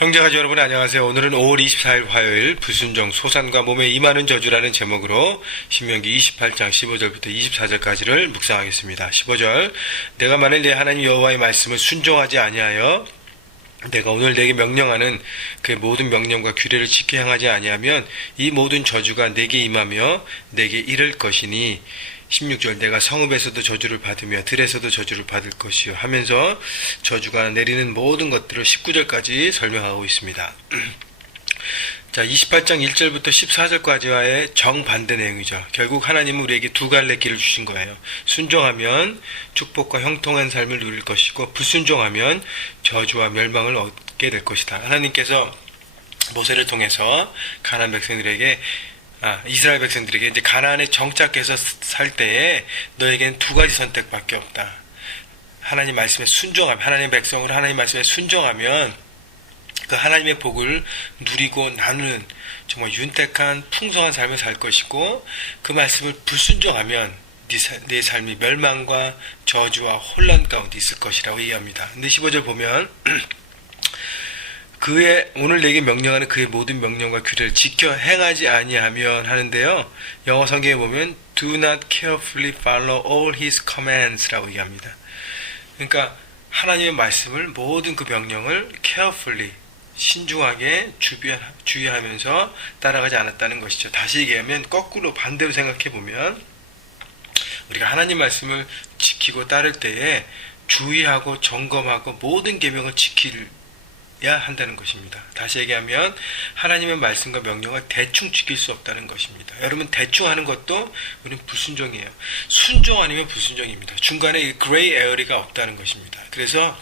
형제가족 여러분 안녕하세요. 오늘은 5월 24일 화요일 불순종 소산과 몸에 임하는 저주라는 제목으로 신명기 28장 15절부터 24절까지를 묵상하겠습니다. 15절 내가 만일 내 하나님 여호와의 말씀을 순종하지 아니하여 내가 오늘 내게 명령하는 그 모든 명령과 규례를 지켜 행하지 아니하면 이 모든 저주가 내게 임하며 내게 이를 것이니 16절 내가 성읍에서도 저주를 받으며 들에서도 저주를 받을 것이요 하면서 저주가 내리는 모든 것들을 19절까지 설명하고 있습니다. 자, 28장 1절부터 14절까지와의 정반대 내용이죠. 결국 하나님은 우리에게 두 갈래 길을 주신 거예요. 순종하면 축복과 형통한 삶을 누릴 것이고 불순종하면 저주와 멸망을 얻게 될 것이다. 하나님께서 모세를 통해서 가나안 백성들에게 이스라엘 백성들에게 이제 가나안에 정착해서 살 때에 너에겐 두 가지 선택밖에 없다. 하나님 말씀에 순종하면, 하나님의 백성으로 하나님 말씀에 순종하면 그 하나님의 복을 누리고 나누는 정말 윤택한 풍성한 삶을 살 것이고, 그 말씀을 불순종하면 네 삶이 멸망과 저주와 혼란 가운데 있을 것이라고 얘기합니다. 근데 15절 보면 그의 오늘 내게 명령하는 그의 모든 명령과 규례를 지켜 행하지 아니하면 하는데요. 영어 성경에 보면 do not carefully follow all his commands라고 얘기합니다. 그러니까 하나님의 말씀을 모든 그 명령을 carefully 신중하게 주의하면서 따라가지 않았다는 것이죠. 다시 얘기하면 거꾸로 반대로 생각해 보면 우리가 하나님 말씀을 지키고 따를 때에 주의하고 점검하고 모든 계명을 지켜야 한다는 것입니다. 다시 얘기하면 하나님의 말씀과 명령을 대충 지킬 수 없다는 것입니다. 여러분 대충 하는 것도 우리는 불순종이에요. 순종 아니면 불순종입니다. 중간에 그레이 에어리가 없다는 것입니다. 그래서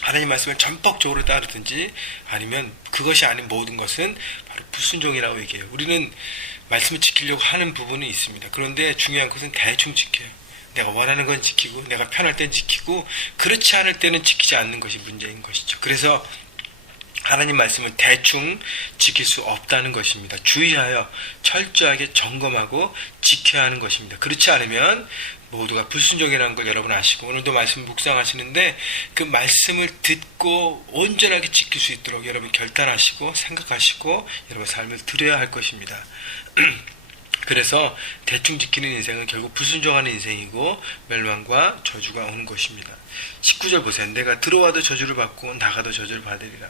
하나님 말씀을 전폭적으로 따르든지 아니면 그것이 아닌 모든 것은 바로 불순종이라고 얘기해요. 우리는 말씀을 지키려고 하는 부분이 있습니다. 그런데 중요한 것은 대충 지켜요. 내가 원하는 건 지키고 내가 편할 땐 지키고 그렇지 않을 때는 지키지 않는 것이 문제인 것이죠. 그래서 하나님 말씀은 대충 지킬 수 없다는 것입니다. 주의하여 철저하게 점검하고 지켜야 하는 것입니다. 그렇지 않으면 모두가 불순종이라는 걸 여러분 아시고 오늘도 말씀 묵상하시는데 그 말씀을 듣고 온전하게 지킬 수 있도록 여러분 결단하시고 생각하시고 여러분 삶을 드려야 할 것입니다. 그래서 대충 지키는 인생은 결국 불순종하는 인생이고 멸망과 저주가 오는 것입니다. 19절 보세요. 내가 들어와도 저주를 받고 나가도 저주를 받으리라.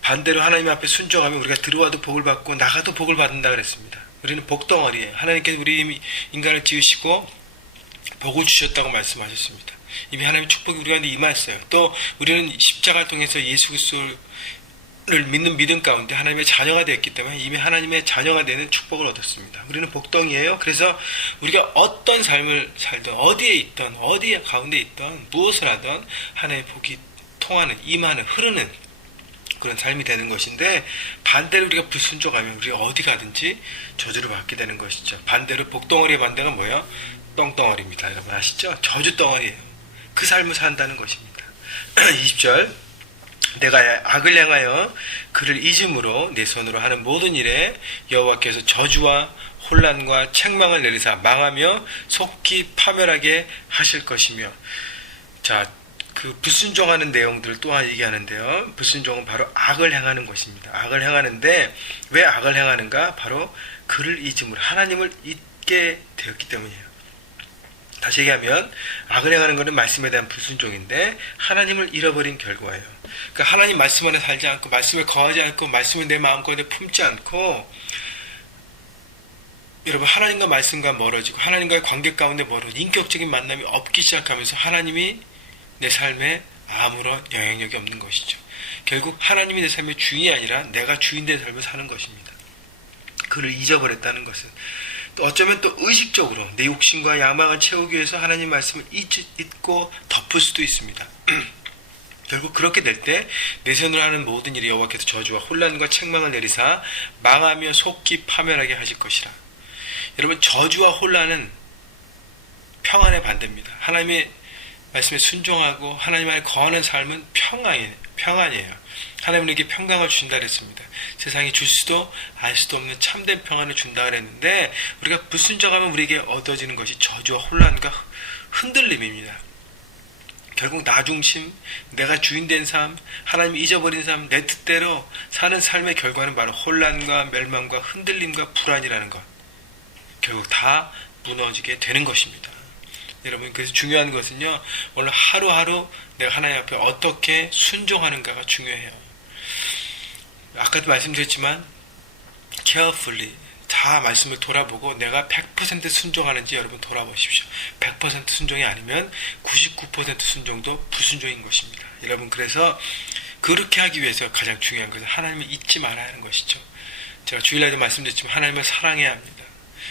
반대로 하나님 앞에 순종하면 우리가 들어와도 복을 받고 나가도 복을 받는다 그랬습니다. 우리는 복덩어리예요. 하나님께서 우리 인간을 지으시고 복을 주셨다고 말씀하셨습니다. 이미 하나님의 축복이 우리 가운데 임하였어요. 또 우리는 십자가를 통해서 예수 그리스도를 믿는 믿음 가운데 하나님의 자녀가 되었기 때문에 이미 하나님의 자녀가 되는 축복을 얻었습니다. 우리는 복덩이에요. 그래서 우리가 어떤 삶을 살든 어디에 있든 어디 가운데 있든 무엇을 하든 하나님의 복이 통하는 임하는 흐르는 그런 삶이 되는 것인데 반대로 우리가 불순종하면 우리가 어디 가든지 저주를 받게 되는 것이죠. 반대로 복덩어리의 반대가 뭐예요? 똥덩어리입니다. 여러분 아시죠? 저주덩어리예요. 그 삶을 산다는 것입니다. 20절 내가 악을 향하여 그를 잊음으로 내 손으로 하는 모든 일에 여호와께서 저주와 혼란과 책망을 내리사 망하며 속히 파멸하게 하실 것이며. 자, 그 불순종하는 내용들을 또한 얘기하는데요. 불순종은 바로 악을 행하는 것입니다. 악을 행하는데 왜 악을 행하는가? 바로 그를 잊음으로 하나님을 잊게 되었기 때문이에요. 다시 얘기하면 악을 행하는 것은 말씀에 대한 불순종인데 하나님을 잃어버린 결과예요. 그러니까 하나님 말씀 안에 살지 않고 말씀에 거하지 않고 말씀을 내 마음가운데 품지 않고 여러분 하나님과 말씀과 멀어지고 하나님과의 관계 가운데 멀어지고 인격적인 만남이 없기 시작하면서 하나님이 내 삶에 아무런 영향력이 없는 것이죠. 결국 하나님이 내 삶의 주인이 아니라 내가 주인 된 삶을 사는 것입니다. 그를 잊어버렸다는 것은 또 어쩌면 또 의식적으로 내 욕심과 야망을 채우기 위해서 하나님 말씀을 잊고 덮을 수도 있습니다. 결국 그렇게 될 때 내 손으로 하는 모든 일이 여호와께서 저주와 혼란과 책망을 내리사 망하며 속히 파멸하게 하실 것이라. 여러분 저주와 혼란은 평안의 반대입니다. 하나님의 말씀에 순종하고 하나님 안에 거하는 삶은 평안이에요. 하나님은 우리에게 평강을 주신다 그랬습니다. 세상이 줄 수도 알 수도 없는 참된 평안을 준다 그랬는데 우리가 불순종하면 우리에게 얻어지는 것이 저주와 혼란과 흔들림입니다. 결국 나 중심, 내가 주인 된 삶, 하나님이 잊어버린 삶, 내 뜻대로 사는 삶의 결과는 바로 혼란과 멸망과 흔들림과 불안이라는 것. 결국 다 무너지게 되는 것입니다. 여러분, 그래서 중요한 것은요, 오늘 하루하루 내가 하나님 앞에 어떻게 순종하는가가 중요해요. 아까도 말씀드렸지만 carefully 다 말씀을 돌아보고 내가 100% 순종하는지 여러분 돌아보십시오. 100% 순종이 아니면 99% 순종도 불순종인 것입니다. 여러분, 그래서 그렇게 하기 위해서 가장 중요한 것은 하나님을 잊지 말아야 하는 것이죠. 제가 주일날도 말씀드렸지만 하나님을 사랑해야 합니다.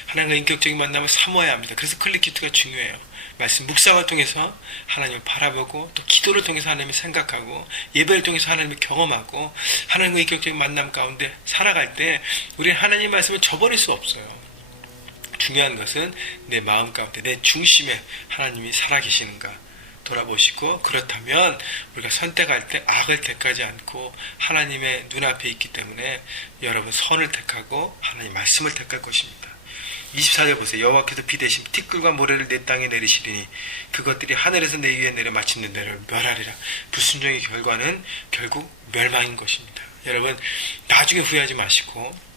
하나님과 인격적인 만남을 사모해야 합니다. 그래서 클리키트가 중요해요. 말씀 묵상을 통해서 하나님을 바라보고 또 기도를 통해서 하나님을 생각하고 예배를 통해서 하나님을 경험하고 하나님과 인격적인 만남 가운데 살아갈 때 우리는 하나님의 말씀을 저버릴 수 없어요. 중요한 것은 내 마음 가운데 내 중심에 하나님이 살아계시는가 돌아보시고, 그렇다면 우리가 선택할 때 악을 택하지 않고 하나님의 눈앞에 있기 때문에 여러분 선을 택하고 하나님 말씀을 택할 것입니다. 24절 보세요. 여호와께서 비 대신 티끌과 모래를 내 땅에 내리시리니 그것들이 하늘에서 내 위에 내려 마침내 너를 멸하리라. 불순종의 결과는 결국 멸망인 것입니다. 여러분, 나중에 후회하지 마시고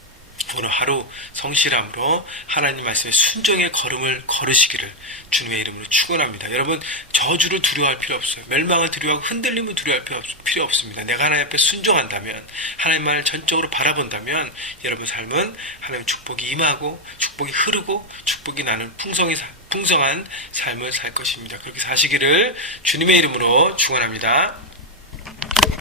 오늘 하루 성실함으로 하나님 말씀에 순종의 걸음을 걸으시기를 주님의 이름으로 축원합니다. 여러분, 저주를 두려워할 필요 없어요. 멸망을 두려워하고 흔들림을 두려워할 필요 없습니다. 내가 하나님 앞에 순종한다면, 하나님만을 전적으로 바라본다면 여러분 삶은 하나님 축복이 임하고 축복이 흐르고 축복이 나는 풍성한 삶을 살 것입니다. 그렇게 사시기를 주님의 이름으로 축원합니다.